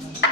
Thank you.